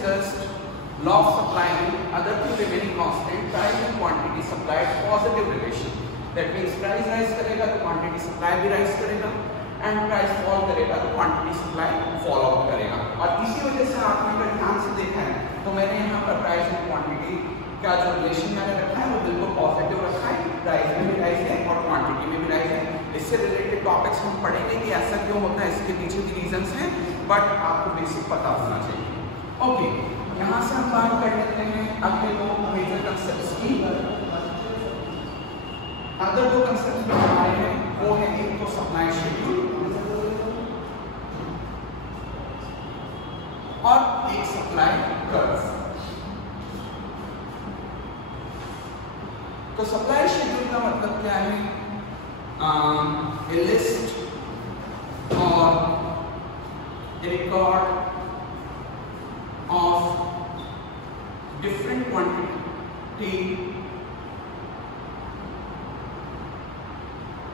discussed law of supply and other two remaining constant, price and quantity supplied positive relation. That means price rise करेगा तो quantity supply भी rise करेगा and price fall करेगा तो quantity supply fall out करेगा. और इसी वजह से आपने अगर ध्यान से देखा है तो मैंने यहाँ पर price and quantity का जो रिलेशन मैंने रखा है वो बिल्कुल पॉजिटिव रखा है. प्राइस में भी राइज है और क्वांटिटी में भी राइज है. इससे रिलेटेड टॉपिक्स हम पढ़ेंगे कि ऐसा क्यों होता है, इसके पीछे भी रीजंस हैं, बट आपको बेसिक पता होना चाहिए. ओके, यहाँ से हम बात कर लेते हैं अगले दो मेजर कंसेप्ट्स की. अदर दो कंसेप्ट जो हमारे हैं वो है एक तो सप्लाई शेड्यूल और एक सप्लाई कर्व. तो सप्लाई शेड्यूल का मतलब क्या है? ए लिस्ट और a record of different quantity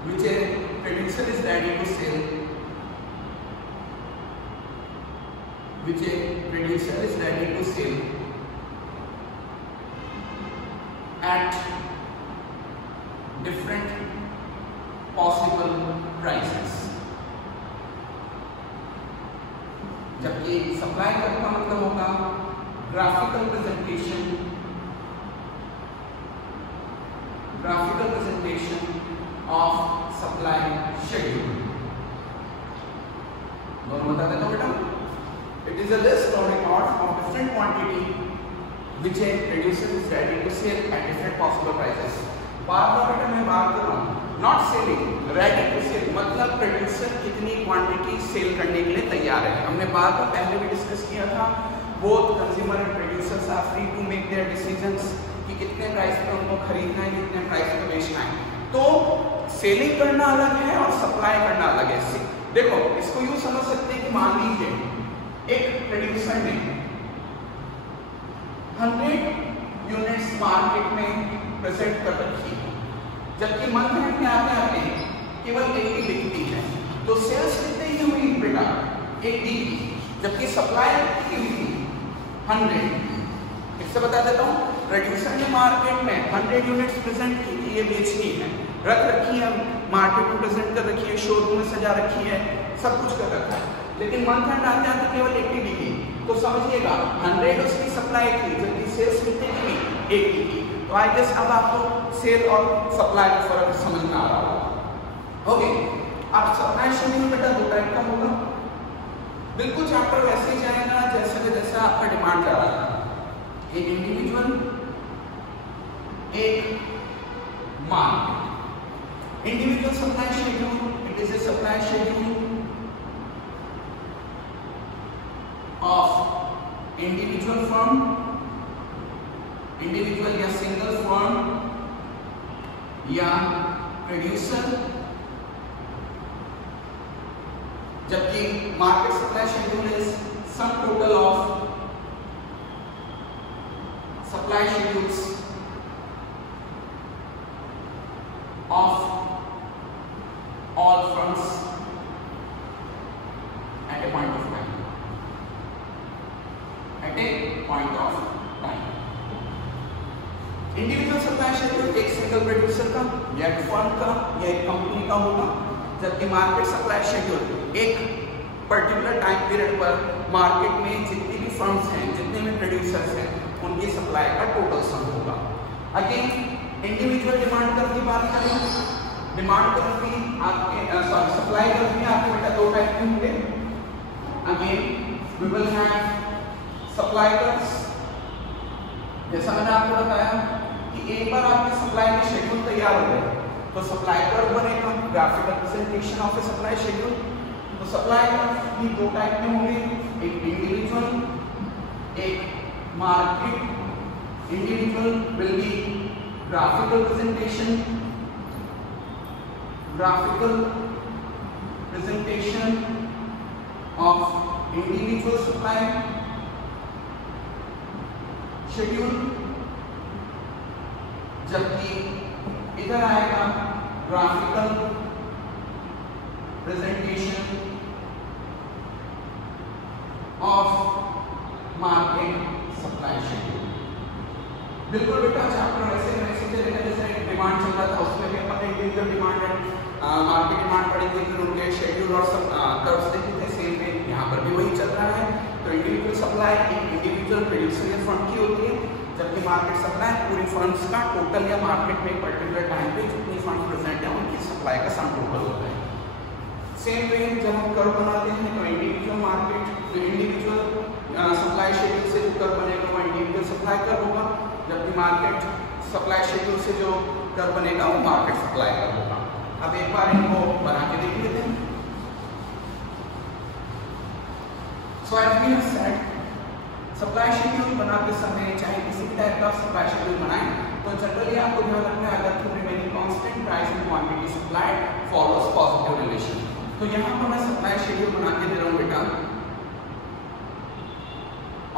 which a producer is ready to sell, which a producer is ready to sell at different possible prices. जबकि supply करने का मतलब होगा graphical presentation of supply schedule. दोनों बता देता हूँ बेटा. इट इज अ लिस्ट और record of different quantity which a producer is ready to sell at different possible prices. बार बार बेटा मैं बात कर रहा हूँ not selling, ready to sell मतलब प्रोड्यूसर कितनी क्वांटिटी सेल करने के लिए तैयार है. हमने बार बार पहले भी डिस्कस किया था. Both consumer and producers are free to make their decisions कि कितने प्राइस पे उनको खरीदना है, कितने प्राइस पे बेचना है. तो सेलिंग करना अलग है और सप्लाई करना अलग है. देखो इसको यूं समझ सकते हैं कि मान लीजिए एक प्रोड्यूसर ने 100 यूनिट्स मार्केट में प्रेजेंट कर रखी है, जबकि मंथ एंड में आते आते केवल 80 बिकती है. तो सेल्स कितने ही हुई बेटा? 80 की. जबकि सप्लाई कितनी हुई? 100. इससे बता देता हूँ प्रोड्यूसर ने मार्केट में 100 यूनिट्स प्रेजेंट की थी, ये बेचनी है, रख रखी है, मार्केट में प्रेजेंट कर रखी है, शोरूम में सजा रखी है, सब कुछ कर रखा है. लेकिन मंथ एंड आते आते केवल 80 बिकी. तो समझिएगा 100 उसकी सप्लाई थी जबकि सेल्स कितनी थी? 80 की. तो आई गेस अब आपको सेल और सप्लाई का फर्क समझ में आ रहा होगा. ओके, अब सप्लाई शेड्यूल बेटा दो टाइप का होगा. बिल्कुल चैप्टर वैसे ही जाएगा जैसे जैसा आपका डिमांड जा रहा है. एक इंडिविजुअल, एक market. Individual supply schedule, it is a supply schedule of individual firm, individual या सिंगल फर्म या प्रोड्यूसर. जबकि market supply schedule is sum total of supply schedules of all firms at a point of time. At a point of time. Individual supply schedule एक single producer का या एक firm का या एक company का होगा, जबकि मार्केट सप्लाई शेड्यूल एक पर्टिकुलर टाइम पीरियड पर मार्केट में जितनी भी फर्म्स हैं, जितने भी प्रोड्यूसर्स हैं, उनकी सप्लाई का टोटल सम होगा. अगेन इंडिविजुअल डिमांड कर्व की बात करें. डिमांड कर्व भी आपके सप्लाई कर्व भी आपके बेटा दो टाइप के होंगे. Again we will have supply curves. जैसा मैंने आपको बताया कि एक बार आपके सप्लाई के शेड्यूल तैयार हो गए तो सप्लाई कर्व बनेगा, graphical representation of A supply schedule. तो सप्लाई कर्व भी दो टाइप में होंगे, एक इंडिविजुअल, एक market. Individual will be graphical presentation, graphical presentation of individual supply schedule. जबकि इधर आएगा graphical presentation of market supply schedule. बिल्कुल बेटा चैप्टर वैसे चलेगा जैसे डिमांड चल रहा था, उसमें भी अपन individual demand and market demand पढ़ेंगे, फिर उनके शेड्यूल और सब कर्व्स देखे थे। सेम वे यहाँ पर भी वही चल रहा है। तो इंडिविजुअल सप्लाई एक इंडिविजुअल प्रोड्यूसर या फर्म की होती है, जबकि मार्केट सप्लाई पूरी फर्म्स का टोटल या मार्केट में एक पर्टिकुलर टाइम पे जितनी फंड प्रेजेंट है उनकी सप्लाई का सम टोटल होता है। सेम वे जब हम कर्व बनाते हैं तो इंडिविजुअल मार्केट तो इंडिविजुअल सप्लाई शेड्यूल से जो कर्व बनेगा वो इंडिविजुअल सप्लाई कर्व होगा, जबकि मार्केट सप्लाई शेड्यूल से जो कर्व बनेगा वो मार्केट सप्लाई कर्व होगा। अब एक बार इनको बना के देख लेते हैं। So as we have said supply schedule बनाते समय चाहे किसी भी टाइप का सप्लाई शेड्यूल बनाएं तो जनरली आपको ध्यान रखना है अगर to remaining constant price and quantity supplied follows positive relation. तो यहाँ पर मैं सप्लाई शेड्यूल बना के दे रहा हूँ बेटा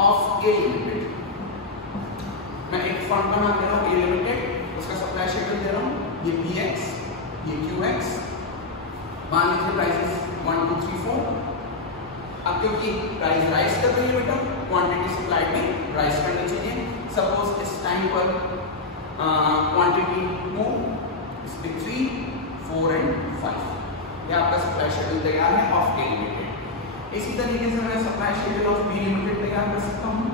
ऑफ ए लिमिटेड। मैं एक फर्म बना दे रहा हूँ ए लिमिटेड, उसका सप्लाई शेड्यूल दे रहा हूँ ये px ये qx, मान लीजिए प्राइसेस 1 2 3 4। अब क्योंकि प्राइस राइज कर रही है बेटा क्वांटिटी सप्लाई में राइज करनी चाहिए। सपोज इस टाइम पर क्वांटिटी 2 इस पे 3 4 एंड 5 ये आपका सप्लाई शेड्यूल तैयार है ऑफ ए लिमिटेड। इसी तरीके से मैं supply schedule of B limited तैयार कर सकता हूँ।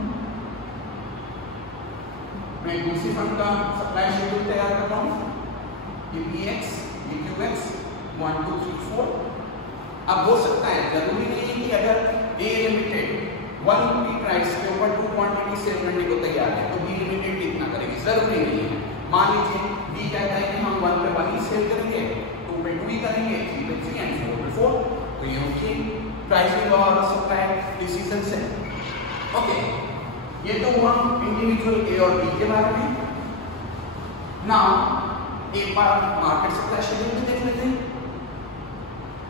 मैं दूसरी फर्म का सप्लाई शेड्यूल तैयार कर रहा हूँ ये px ये qx 1 2 3 4। अब हो सकता है जरूरी नहीं है कि अगर ए लिमिटेड 1 रुपये प्राइस के ऊपर 2 क्वांटिटी सेल करने को तैयार है तो बी लिमिटेड भी इतना करेगी, जरूरी नहीं है। मान लीजिए बी कहता है कि हम 1 पे 1 ही सेल करेंगे, 2 पे 2 ही करेंगे, 3 पे 3 एंड 4 पे 4। तो ये होगी प्राइसिंग और सप्लाई डिसीजन से। ओके, ये तो हुआ इंडिविजुअल ए और बी के बारे में। नाउ एक बार मार्केट सप्लाई शेड्यूल भी देख लेते हैं।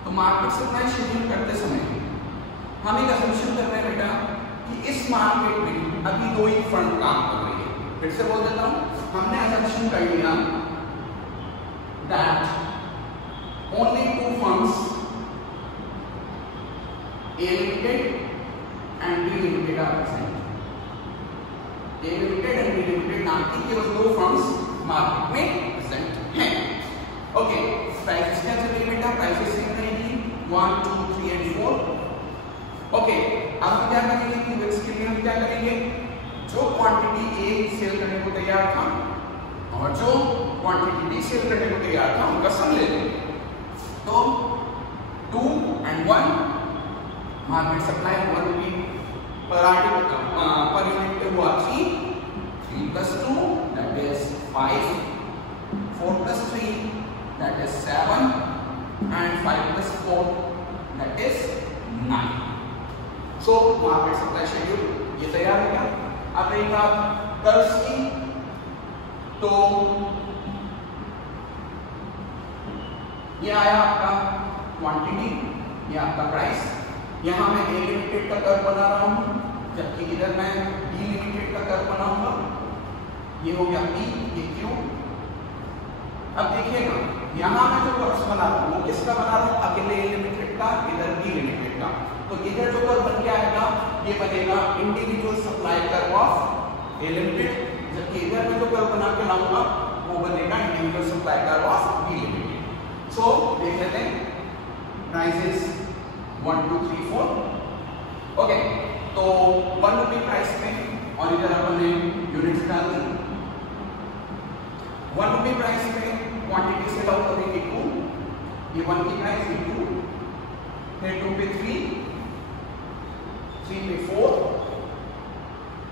तो मार्केट सप्लाई शेड्यूल करते समय हम एक असम्पशन कर रहे हैं बेटा कि इस मार्केट में अभी 2 ही फर्म काम कर रही है। फिर से बोल देता हूँ, हमने असम्पशन कर लिया that only 2 firms A limited and B limited are present. A limited and B limited नाम की केवल 2 फर्म्स मार्केट में प्रेजेंट हैं। ओके, प्राइसेस क्या चलेगी बेटा? प्राइसेस क्या रहेगी 1 2 3 एंड 4। ओके, अब हम क्या करेंगे कि वेक्स के लिए हम क्या करेंगे, जो क्वांटिटी ए सेल करने को तैयार था और जो क्वांटिटी बी सेल करने को तैयार था उनका सम ले लेंगे। तो 2 एंड 1 मार्केट सप्लाई 1 रुपये पर आर्टिकल पर यूनिट पे हुआ 3 plus 2 that is 5, 4 plus 3 that is 7 and 5 plus 4 that is 9। So market supply schedule ये तैयार हो गया। अब रही बात कर्व्स की, तो ये आया आपका क्वांटिटी, ये आपका प्राइस। यहाँ मैं ए लिमिटेड का कर्व बना रहा हूँ, जबकि इधर मैं बी लिमिटेड का कर्व बनाऊंगा। ये हो गया पी, ये क्यू। अब देखिएगा यहाँ मैं जो कर्व बना रहा हूँ वो किसका बना रहा हूँ, अकेले ए लिमिटेड का, इधर बी लिमिटेड का। तो इधर जो कर्व बन के आएगा ये बनेगा individual supply curve of A limited, जबकि इधर मैं जो कर्व बना के लाऊंगा वो बनेगा individual supply curve of B limited. So देख लेते हैं प्राइसेस 1 2 3 4। ओके, तो 1 रुपये प्राइस में और इधर अपन ने यूनिट्स डाल दी। 1 रुपये प्राइस में क्वांटिटी से डाउन करेंगे 2, ये 1 की प्राइस है 2, फिर 2 पे 3, 3 पे 4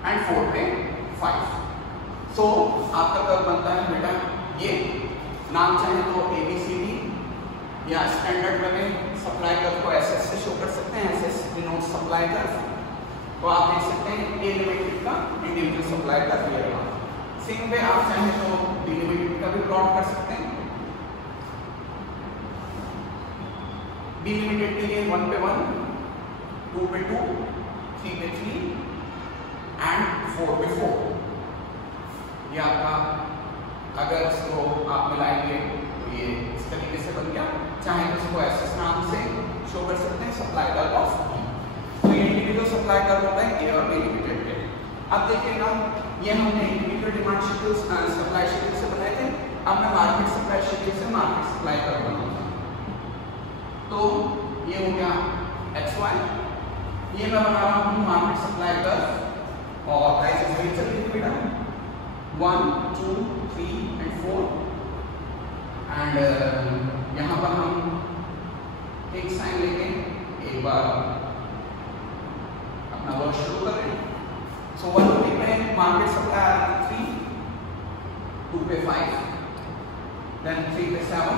एंड 4 पे 5। सो आपका कर्व बनता है बेटा ये, नाम चाहे तो ABCD या स्टैंडर्ड में सप्लाई कर्व को SS से शो कर सकते हैं, SS डिनोट्स सप्लाई कर्व। तो आप देख सकते हैं ए लिमिटेड का इंडिविजुअल सप्लाई कर्व दिया गया। सेम वे आप चाहे तो बी लिमिटेड का भी प्लॉट कर सकते हैं। बी लिमिटेड के लिए 1 पे 1, 2 पे 2, 3 पे 3 एंड 4 पे 4। ये आपका अगर इसको आप मिलाएंगे तो ये इस तरीके से बन गया। चाहे तो इसको एसएस नाम से शो कर सकते हैं, सप्लाई कर्व ऑफ बी। तो ये इंडिविजुअल सप्लाई कर्व होता है ए और बी लिमिटेड के। अब देखिएगा ये हमने individual demand schedule supply schedule से बनाए थे, अब मैं मार्केट सप्लाई शेड्यूल से मार्केट सप्लाई कर्व बनाऊंगा। तो ये हो गया XY, ये मैं बना रहा हूँ मार्केट सप्लाई कर्व और प्राइसेस वही चल रही बेटा 1 2 3 and 4 एंड यहाँ पर हम एक साइन लेके एक बार अपना वर्क शुरू कर रहे हैं। सो 1 पे मार्केट सप्लाई 3, 2 पे 5, देन 3 पे 7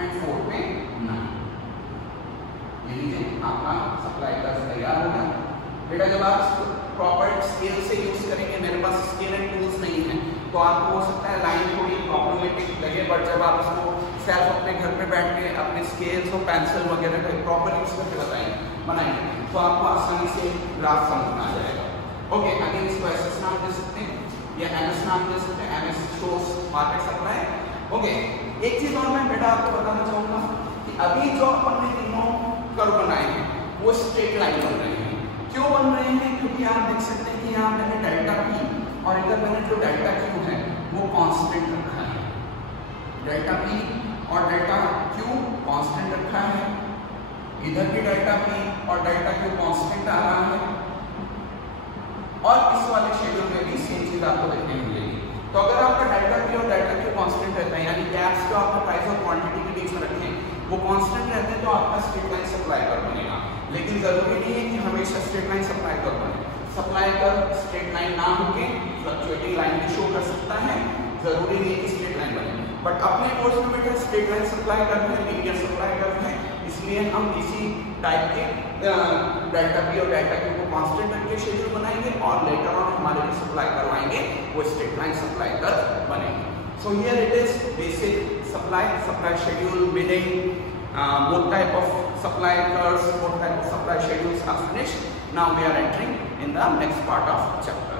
एंड 4 पे 9। ये लीजिए आपका सप्लाई का तैयार हो गया बेटा। जब आप प्रॉपर स्केल से यूज करेंगे, मेरे पास स्केल एंड टूल्स नहीं है तो आपको हो सकता है लाइन थोड़ी प्रॉब्लमेटिक लगे, बट जब आप इसको सेल्फ अपने घर पे बैठ के अपने स्केल्स और पेंसिल वगैरह का प्रॉपर यूज करके बनाएंगे तो आपको आसानी से ग्राफ समझ में आ जाएगा। ओके, अगेन इसको SS नाम दे सकते हैं या MS नाम दे सकते हैं, MS shows market supply. Okay, एक चीज और मैं बेटा आपको बताना चाहूंगा कि अभी जो अपन ने तीनों कर्व बनाए हैं वो स्ट्रेट लाइन बन रहे हैं। क्यों बन रहे हैं? क्योंकि आप देख सकते हैं कि यहाँ मैंने डेल्टा P और इधर मैंने जो डेल्टा Q है वो कांस्टेंट रखा है। डेल्टा P और डेल्टा Q कांस्टेंट रखा है, इधर भी डेल्टा P और डेल्टा Q कांस्टेंट आ रहा है और इस वाले शेड्यूल में भी सेम चीज आपको देखने मिलेगी। तो अगर आपका डेल्टा P और डेल्टा Q कांस्टेंट रहता है, यानी गैप्स जो आपका प्राइस और क्वांटिटी के बीच में रखे हैं वो कांस्टेंट रहते हैं, तो आपका स्ट्रेट लाइन सप्लाई कर्व बनेगा। लेकिन जरूरी नहीं है कि हमेशा स्ट्रेट लाइन सप्लाई कर्व बने। सप्लाई कर्व स्ट्रेट लाइन ना होके फ्लक्चुएटिंग लाइन भी शो कर सकता है, जरूरी नहीं है कि स्ट्रेट लाइन बने। बट अपने कोर्स में बेटा स्ट्रेट लाइन सप्लाई कर्व है, लीनियर सप्लाई कर्व है, इसलिए हम किसी टाइप के डेल्टा P और डेल्टा Q को कांस्टेंट करके शेड्यूल बनाएंगे और लेटर ऑन हमारे जो सप्लाई करवाएंगे वो स्ट्रेट लाइन सप्लाई कर्व बनेंगे। So here it is basic supply schedule, bidding, both type of supply curves, both type of supply schedules are finished. Now we are entering in the next part of chapter.